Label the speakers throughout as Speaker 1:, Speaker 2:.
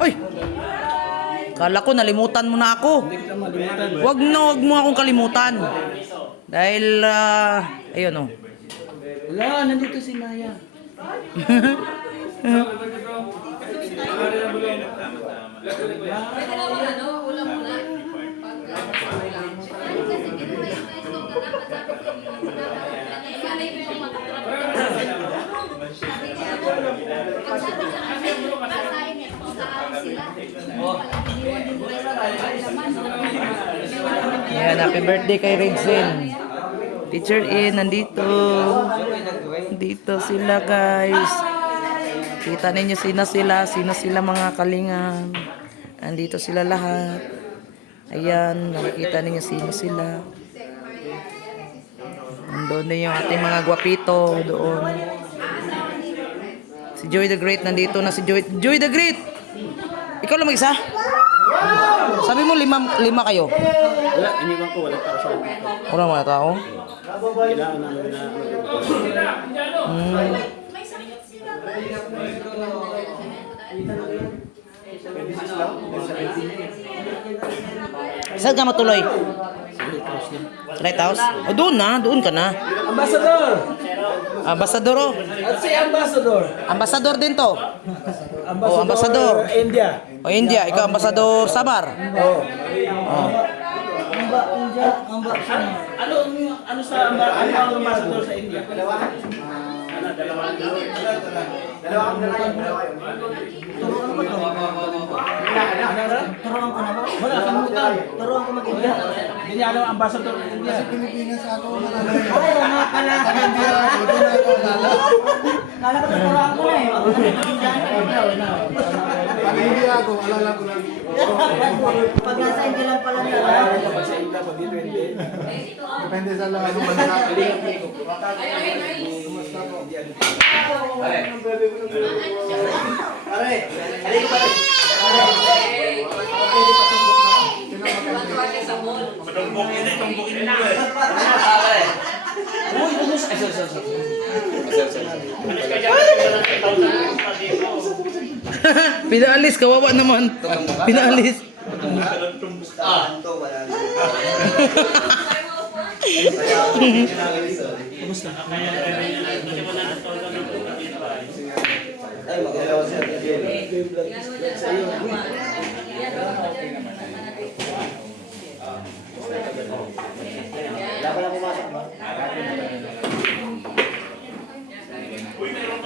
Speaker 1: Uy! Kala ko nalimutan mo na ako. Wag na wag mo akong kalimutan. Dahil, ah, ayun oh.
Speaker 2: Wala, nandito si Naya.
Speaker 1: Ayan, happy birthday kay Regzen. Teacher in, nandito. Dito sila guys. Kita ninyo sino sila, sino sila mga kalingan. Andito sila lahat. Ayan, nakikita ninyo sino sila. Doon din yung ating mga gwapito doon. Si Joy the Great nandito na si Joy. Joy the Great! Ikaw lang mag-isa? Sabi mo lima, lima kayo.
Speaker 2: Wala, iniwan ko, wala tao sa akin.
Speaker 1: Wala mga tao.
Speaker 2: Kailangan namin na
Speaker 1: Hmm. Saan ka matuloy? Lighthouse? O doon na, doon ka na.
Speaker 2: Ambassador!
Speaker 1: Ambassador oh.
Speaker 2: At si Ambassador.
Speaker 1: Ambassador din to.
Speaker 2: Ambassador,
Speaker 1: Oh, ambassador.
Speaker 2: India.
Speaker 1: O India, ikaw ambassador Samar.
Speaker 2: Oh.
Speaker 1: Oh.
Speaker 2: Ano ano sa amba, ano ang ambassador sa India? Dalawa. Ano, dalawa.
Speaker 3: Turuan ko na ba?
Speaker 2: Wala, kamutan.
Speaker 3: Turuan ko mag-India.
Speaker 2: Hindi alam ang ambassador ng India.
Speaker 3: Ay, ano pala? Kala ko turuan na eh.
Speaker 4: Hindi ako, alala ko lang.
Speaker 3: Pag nasa India lang pala niya.
Speaker 2: Pag sa India, pag dito.
Speaker 4: Depende sa lahat ng bansa.
Speaker 1: Pinaalis, kawawa naman. Pinaalis.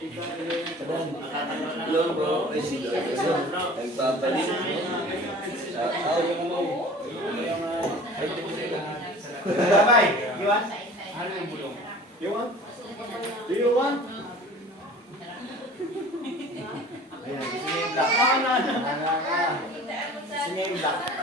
Speaker 2: Babay, you want? You want? Do you want? Ayan, niya yung black. Ah, na, na. Gusto niya yung black. Eh.